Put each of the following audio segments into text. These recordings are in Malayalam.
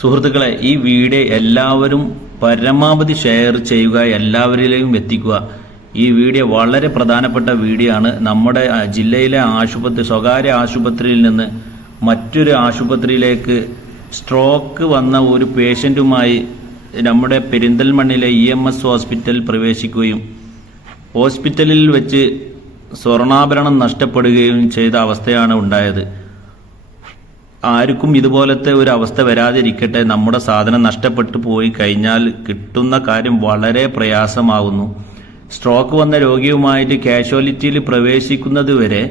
സുഹൃത്തുക്കളെ ഈ വീഡിയോ എല്ലാവരും പരമാവധി ഷെയർ ചെയ്യുക എല്ലാവരിലേക്കും എത്തിക്കുക. ഈ വീഡിയോ വളരെ പ്രധാനപ്പെട്ട വീഡിയോ ആണ്. നമ്മുടെ ജില്ലയിലെ ആശുപത്രി സ്വകാര്യ ആശുപത്രിയിൽ നിന്ന് മറ്റൊരു ആശുപത്രിയിലേക്ക് സ്ട്രോക്ക് വന്ന ഒരു പേഷ്യന്റുമായി നമ്മുടെ പെരിന്തൽമണ്ണിലെ ഇ എം എസ് ഹോസ്പിറ്റൽ പ്രവേശിക്കുകയും ഹോസ്പിറ്റലിൽ വെച്ച് സ്വർണാഭരണം നഷ്ടപ്പെടുകയും ചെയ്ത അവസ്ഥയാണ് ഉണ്ടായത്. ആർക്കും ഇതുപോലത്തെ ഒരു അവസ്ഥ വരാതിരിക്കട്ടെ. നമ്മുടെ സാധനം നഷ്ടപ്പെട്ടു പോയി കഴിഞ്ഞാൽ കിട്ടുന്ന കാര്യം വളരെ പ്രയാസമാകുന്നു. സ്ട്രോക്ക് വന്ന രോഗിയുമായിട്ട് കാഷ്വാലിറ്റിയിൽ പ്രവേശിക്കുന്നത് വരെ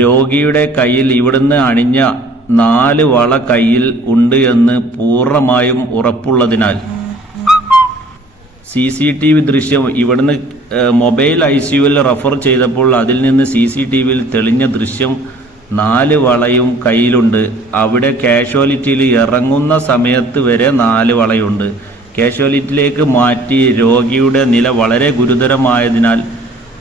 രോഗിയുടെ കയ്യിൽ ഇവിടുന്ന് അണിഞ്ഞ നാല് വള കയ്യിൽ ഉണ്ട് എന്ന് പൂർണമായും ഉറപ്പുള്ളതിനാൽ. സി സി ടി വി ദൃശ്യം ഇവിടുന്ന് മൊബൈൽ ഐ സിയുവിൽ റെഫർ ചെയ്തപ്പോൾ അതിൽ നിന്ന് സി സി ടി വിയിൽ തെളിഞ്ഞ ദൃശ്യം നാല് വളയും കയ്യിലുണ്ട്. അവിടെ കാഷ്വാലിറ്റിയിൽ ഇറങ്ങുന്ന സമയത്ത് വരെ നാല് വളയുണ്ട്. കാഷ്വാലിറ്റിയിലേക്ക് മാറ്റി രോഗിയുടെ നില വളരെ ഗുരുതരമായതിനാൽ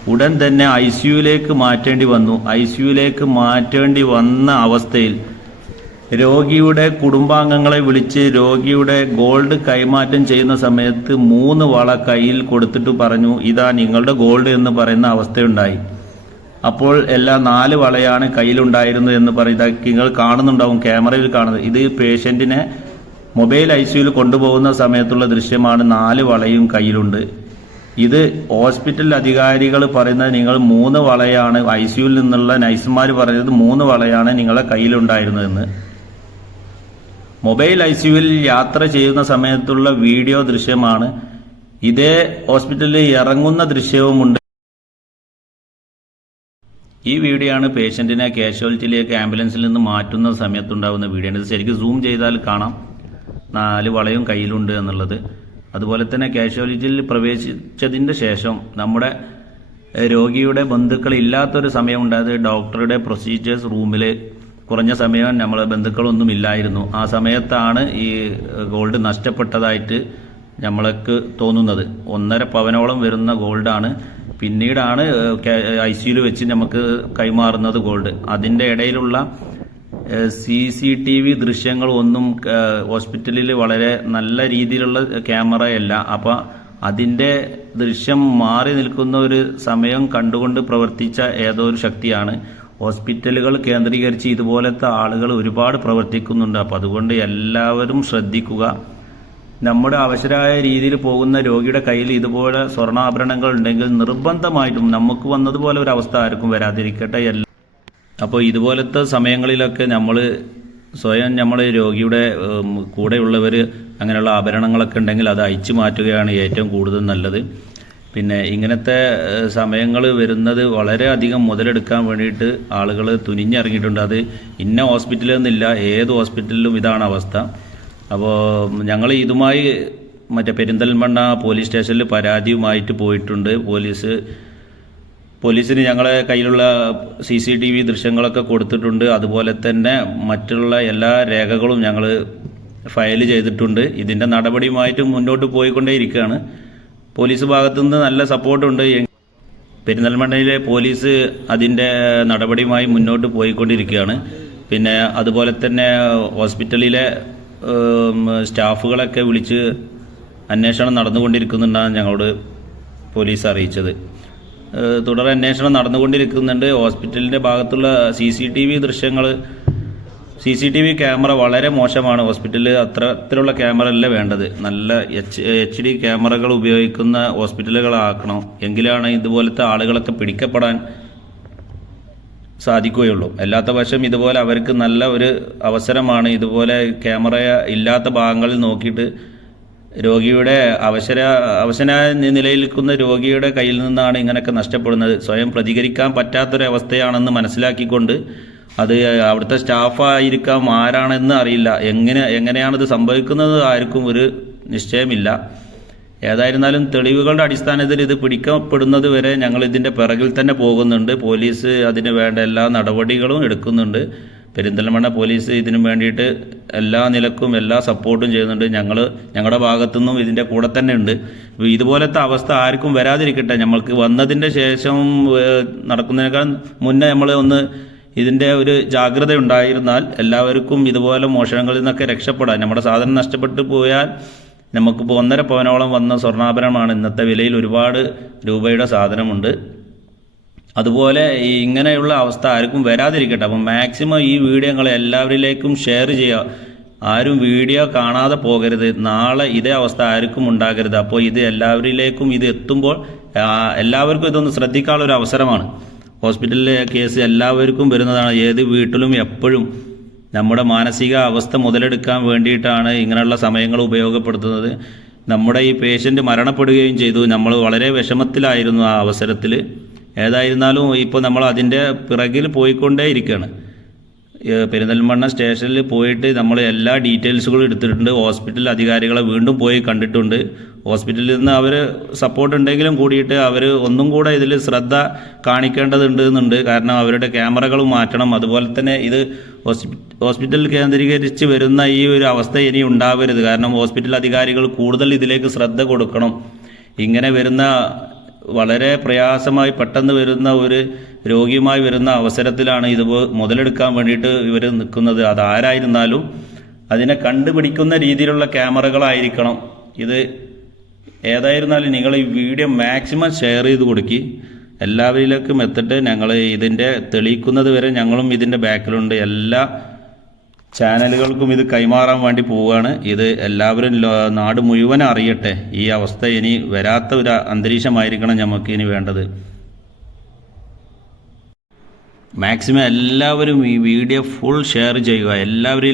ഉടൻ തന്നെ ഐ സിയുലേക്ക് മാറ്റേണ്ടി വന്നു. ഐ സിയുലേക്ക് മാറ്റേണ്ടി വന്ന അവസ്ഥയിൽ രോഗിയുടെ കുടുംബാംഗങ്ങളെ വിളിച്ച് രോഗിയുടെ ഗോൾഡ് കൈമാറ്റം ചെയ്യുന്ന സമയത്ത് മൂന്ന് വള കയ്യിൽ കൊടുത്തിട്ട് പറഞ്ഞു ഇതാ നിങ്ങളുടെ ഗോൾഡ് എന്ന് പറയുന്ന അവസ്ഥയുണ്ടായി. അപ്പോൾ എല്ലാ നാല് വളയാണ് കയ്യിലുണ്ടായിരുന്നത് എന്ന് പറയുന്നത് നിങ്ങൾ കാണുന്നുണ്ടാവും ക്യാമറയിൽ കാണുന്നത്. ഇത് പേഷ്യന്റിനെ മൊബൈൽ ഐ സിയുയിൽ കൊണ്ടുപോകുന്ന സമയത്തുള്ള ദൃശ്യമാണ് നാല് വളയും കയ്യിലുണ്ട്. ഇത് ഹോസ്പിറ്റൽ അധികാരികൾ പറയുന്നത് നിങ്ങൾ മൂന്ന് വളയാണ് ഐ സിയുയിൽ നിന്നുള്ള നഴ്സുമാർ പറയുന്നത് മൂന്ന് വളയാണ് നിങ്ങളെ കയ്യിലുണ്ടായിരുന്നതെന്ന്. മൊബൈൽ ഐ സിയുവിൽ യാത്ര ചെയ്യുന്ന സമയത്തുള്ള വീഡിയോ ദൃശ്യമാണ്. ഇതേ ഹോസ്പിറ്റലിൽ ഇറങ്ങുന്ന ദൃശ്യവുമുണ്ട്. ഈ വീഡിയോ ആണ് പേഷ്യന്റിനെ കാഷ്വാലിറ്റിയിലേക്ക് ആംബുലൻസിൽ നിന്ന് മാറ്റുന്ന സമയത്തുണ്ടാകുന്ന വീഡിയോ ആണ്. ഇത് ശരിക്കും സൂം ചെയ്താൽ കാണാം. നാല് വളയും കയ്യിലുണ്ട് എന്നുള്ളത്. അതുപോലെ തന്നെ കാഷ്വാലിറ്റിയിൽ പ്രവേശിച്ചതിന്റെ ശേഷം നമ്മുടെ രോഗിയുടെ ബന്ധുക്കൾ ഇല്ലാത്തൊരു സമയം ഉണ്ടായത് ഡോക്ടറുടെ പ്രൊസീജിയേഴ്സ് റൂമിൽ കുറഞ്ഞ സമയം നമ്മളെ ബന്ധുക്കളൊന്നും ഇല്ലായിരുന്നു. ആ സമയത്താണ് ഈ ഗോൾഡ് നഷ്ടപ്പെട്ടതായിട്ട് നമ്മൾക്ക് തോന്നുന്നത്. ഒന്നര പവനോളം വരുന്ന ഗോൾഡാണ് പിന്നീടാണ് ഐ സിയിൽ വെച്ച് നമുക്ക് കൈമാറുന്നത് ഗോൾഡ് അതിന്റെ ഇടയിലുള്ള സി സി ടി വി ദൃശ്യങ്ങളൊന്നും ഒന്നും ഹോസ്പിറ്റലിൽ വളരെ നല്ല രീതിയിലുള്ള ക്യാമറയല്ല അപ്പോൾ അതിന്റെ ദൃശ്യം മാറി നിൽക്കുന്ന ഒരു സമയം കണ്ടുകൊണ്ട് പ്രവർത്തിച്ച ഏതോ ഒരു ശക്തിയാണ്. ഹോസ്പിറ്റലുകൾ കേന്ദ്രീകരിച്ച് ഇതുപോലത്തെ ആളുകൾ ഒരുപാട് പ്രവർത്തിക്കുന്നുണ്ട്. അപ്പോൾ അതുകൊണ്ട് എല്ലാവരും ശ്രദ്ധിക്കുക. നമ്മുടെ അവശരായ രീതിയിൽ പോകുന്ന രോഗിയുടെ കയ്യിൽ ഇതുപോലെ സ്വർണാഭരണങ്ങൾ ഉണ്ടെങ്കിൽ നിർബന്ധമായിട്ടും നമുക്ക് വന്നതുപോലെ ഒരു അവസ്ഥ ആർക്കും വരാതിരിക്കട്ടെ എല്ലാം അപ്പോൾ ഇതുപോലത്തെ സമയങ്ങളിലൊക്കെ നമ്മൾ സ്വയം നമ്മൾ രോഗിയുടെ കൂടെയുള്ളവർ അങ്ങനെയുള്ള ആഭരണങ്ങളൊക്കെ ഉണ്ടെങ്കിൽ അത് അയച്ചു മാറ്റുകയാണ് ഏറ്റവും കൂടുതൽ നല്ലത്. പിന്നെ ഇങ്ങനത്തെ സമയങ്ങൾ വരുന്നത് വളരെയധികം മുതലെടുക്കാൻ വേണ്ടിയിട്ട് ആളുകൾ തുനിഞ്ഞിറങ്ങിയിട്ടുണ്ട്. അത് ഇന്ന ഹോസ്പിറ്റലിൽ നിന്നില്ല ഏത് ഹോസ്പിറ്റലിലും ഇതാണ് അവസ്ഥ. അപ്പോൾ ഞങ്ങൾ ഇതുമായി മറ്റേ പെരിന്തൽമണ്ണ പോലീസ് സ്റ്റേഷനിൽ പരാതിയുമായിട്ട് പോയിട്ടുണ്ട്. പോലീസ് പോലീസിന് ഞങ്ങളെ കയ്യിലുള്ള സി സി ടി വി ദൃശ്യങ്ങളൊക്കെ കൊടുത്തിട്ടുണ്ട്. അതുപോലെ തന്നെ മറ്റുള്ള എല്ലാ രേഖകളും ഞങ്ങൾ ഫയൽ ചെയ്തിട്ടുണ്ട്. ഇതിന്റെ നടപടിയുമായിട്ട് മുന്നോട്ട് പോയിക്കൊണ്ടേയിരിക്കുകയാണ് പോലീസ് ഭാഗത്തുനിന്ന് നല്ല സപ്പോർട്ടുണ്ട്. പെരിന്തൽമണ്ണയിലെ പോലീസ് അതിന്റെ നടപടിയുമായി മുന്നോട്ട് പോയിക്കൊണ്ടിരിക്കുകയാണ്. പിന്നെ അതുപോലെ തന്നെ ഹോസ്പിറ്റലിലെ സ്റ്റാഫുകളൊക്കെ വിളിച്ച് അന്വേഷണം നടന്നുകൊണ്ടിരിക്കുന്നുണ്ടെന്നാണ് ഞങ്ങളോട് പോലീസ് അറിയിച്ചത്. തുടർ അന്വേഷണം നടന്നുകൊണ്ടിരിക്കുന്നുണ്ട്. ഹോസ്പിറ്റലിന്റെ ഭാഗത്തുള്ള സി സി ടി വി ദൃശ്യങ്ങൾ C C T V camera വളരെ മോശമാണ്. ഹോസ്പിറ്റലിൽ അത്തരത്തിലുള്ള ക്യാമറ അല്ല വേണ്ടത്. നല്ല എച്ച് എച്ച് ഡി ക്യാമറകൾ ഉപയോഗിക്കുന്ന ഹോസ്പിറ്റലുകളാക്കണം. എങ്കിലാണ് ഇതുപോലത്തെ ആളുകളൊക്കെ പിടിക്കപ്പെടാൻ സാധിക്കുകയുള്ളൂ. അല്ലാത്ത പക്ഷം ഇതുപോലെ അവർക്ക് നല്ല ഒരു അവസരമാണ് ഇതുപോലെ ക്യാമറ ഇല്ലാത്ത ഭാഗങ്ങളിൽ നോക്കിയിട്ട് രോഗിയുടെ അവസര അവസന നി- രോഗിയുടെ കയ്യിൽ നിന്നാണ് ഇങ്ങനെയൊക്കെ നഷ്ടപ്പെടുന്നത്. സ്വയം പ്രതികരിക്കാൻ പറ്റാത്തൊരവസ്ഥയാണെന്ന് മനസ്സിലാക്കിക്കൊണ്ട് അത് അവിടുത്തെ സ്റ്റാഫായിരിക്കാം ആരാണെന്ന് അറിയില്ല. എങ്ങനെ എങ്ങനെയാണിത് സംഭവിക്കുന്നത് ആർക്കും ഒരു നിശ്ചയമില്ല. ഏതായിരുന്നാലും തെളിവുകളുടെ അടിസ്ഥാനത്തിൽ ഇത് പിടിക്കപ്പെടുന്നത് വരെ ഞങ്ങൾ ഇതിന്റെ പിറകിൽ തന്നെ പോകുന്നുണ്ട്. പോലീസ് അതിന് വേണ്ട എല്ലാ നടപടികളും എടുക്കുന്നുണ്ട്. പെരിന്തൽമണ്ണ പോലീസ് ഇതിനു വേണ്ടിയിട്ട് എല്ലാ നിലക്കും എല്ലാ സപ്പോർട്ടും ചെയ്യുന്നുണ്ട്. ഞങ്ങൾ ഞങ്ങളുടെ ഭാഗത്തുനിന്നും ഇതിന്റെ കൂടെ തന്നെ ഉണ്ട്. ഇതുപോലത്തെ അവസ്ഥ ആർക്കും വരാതിരിക്കട്ടെ. നമ്മൾക്ക് വന്നതിന്റെ ശേഷം നടക്കുന്നതിനേക്കാൾ മുന്നേ നമ്മൾ ഒന്ന് ഇതിന്റെ ഒരു ജാഗ്രത ഉണ്ടായിരുന്നാൽ എല്ലാവർക്കും ഇതുപോലെ മോഷണങ്ങളിൽ നിന്നൊക്കെ രക്ഷപ്പെടാൻ നമ്മുടെ സാധനം നഷ്ടപ്പെട്ടു പോയാൽ നമുക്കിപ്പോൾ ഒന്നര പവനോളം വന്ന സ്വർണാഭരണമാണ് ഇന്നത്തെ വിലയിൽ ഒരുപാട് രൂപയുടെ സാധനമുണ്ട്. അതുപോലെ ഇങ്ങനെയുള്ള അവസ്ഥ ആർക്കും വരാതിരിക്കട്ടെ. അപ്പം മാക്സിമം ഈ വീഡിയോ എല്ലാവരിലേക്കും ഷെയർ ചെയ്യുക. ആരും വീഡിയോ കാണാതെ പോകരുത്. നാളെ ഇതേ അവസ്ഥ ആർക്കും ഉണ്ടാകരുത്. അപ്പോൾ ഇത് എല്ലാവരിലേക്കും ഇത് എത്തുമ്പോൾ എല്ലാവർക്കും ഇതൊന്ന് ശ്രദ്ധിക്കാനുള്ള ഒരു അവസരമാണ്. ഹോസ്പിറ്റലിലെ കേസ് എല്ലാവർക്കും വരുന്നതാണ്. ഏത് വീട്ടിലും എപ്പോഴും നമ്മുടെ മാനസിക അവസ്ഥ മുതലെടുക്കാൻ വേണ്ടിയിട്ടാണ് ഇങ്ങനെയുള്ള സമയങ്ങൾ ഉപയോഗപ്പെടുത്തുന്നത്. നമ്മുടെ ഈ പേഷ്യന്റ് മരണപ്പെടുകയും ചെയ്തു. നമ്മൾ വളരെ വിഷമത്തിലായിരുന്നു ആ അവസരത്തിൽ. ഏതായിരുന്നാലും ഇപ്പോൾ നമ്മൾ അതിന്റെ പിറകിൽ പോയിക്കൊണ്ടേ ഇരിക്കുകയാണ് പെരിന്തൽമണ്ണ സ്റ്റേഷനിൽ പോയിട്ട് നമ്മൾ എല്ലാ ഡീറ്റെയിൽസുകളും എടുത്തിട്ടുണ്ട്. ഹോസ്പിറ്റൽ അധികാരികളെ വീണ്ടും പോയി കണ്ടിട്ടുണ്ട്. ഹോസ്പിറ്റലിൽ നിന്ന് അവർ സപ്പോർട്ട് ഉണ്ടെങ്കിലും കൂടിയിട്ട് അവർ ഒന്നും കൂടെ ഇതിൽ ശ്രദ്ധ കാണിക്കേണ്ടതുണ്ട് എന്നുണ്ട്. കാരണം അവരുടെ ക്യാമറകൾ മാറ്റണം. അതുപോലെ തന്നെ ഇത് ഹോസ്പി- ഹോസ്പിറ്റൽ കേന്ദ്രീകരിച്ച് വരുന്ന ഈ ഒരു അവസ്ഥ ഇനി ഉണ്ടാവരുത്. കാരണം ഹോസ്പിറ്റൽ അധികാരികൾ കൂടുതൽ ഇതിലേക്ക് ശ്രദ്ധ കൊടുക്കണം. ഇങ്ങനെ വരുന്ന വളരെ പ്രയാസമായി പെട്ടെന്ന് വരുന്ന ഒരു രോഗിയുമായി വരുന്ന അവസരത്തിലാണ് ഇത് മുതലെടുക്കാൻ വേണ്ടിയിട്ട് ഇവർ നിൽക്കുന്നത്. അതാരായിരുന്നാലും അതിനെ കണ്ടുപിടിക്കുന്ന രീതിയിലുള്ള ക്യാമറകളായിരിക്കണം. ഇത് ഏതായിരുന്നാലും നിങ്ങൾ ഈ വീഡിയോ മാക്സിമം ഷെയർ ചെയ്ത് കൊടുക്കി. എല്ലാവരിലേക്കും എത്തിട്ട് ഞങ്ങൾ ഇതിന്റെ തെളിയിക്കുന്നത് വരെ ഞങ്ങളും ഇതിന്റെ ബാക്കിലുണ്ട്. എല്ലാ ചാനലുകൾക്കും ഇത് കൈമാറാൻ വേണ്ടി പോവുകയാണ്. ഇത് എല്ലാവരും നാട് മുഴുവൻ അറിയട്ടെ. ഈ അവസ്ഥ ഇനി വരാത്ത ഒരു അന്തരീക്ഷമായിരിക്കണം നമുക്ക് ഇനി വേണ്ടത്. മാക്സിമം എല്ലാവരും ഈ വീഡിയോ ഫുൾ ഷെയർ ചെയ്യുക. എല്ലാവരും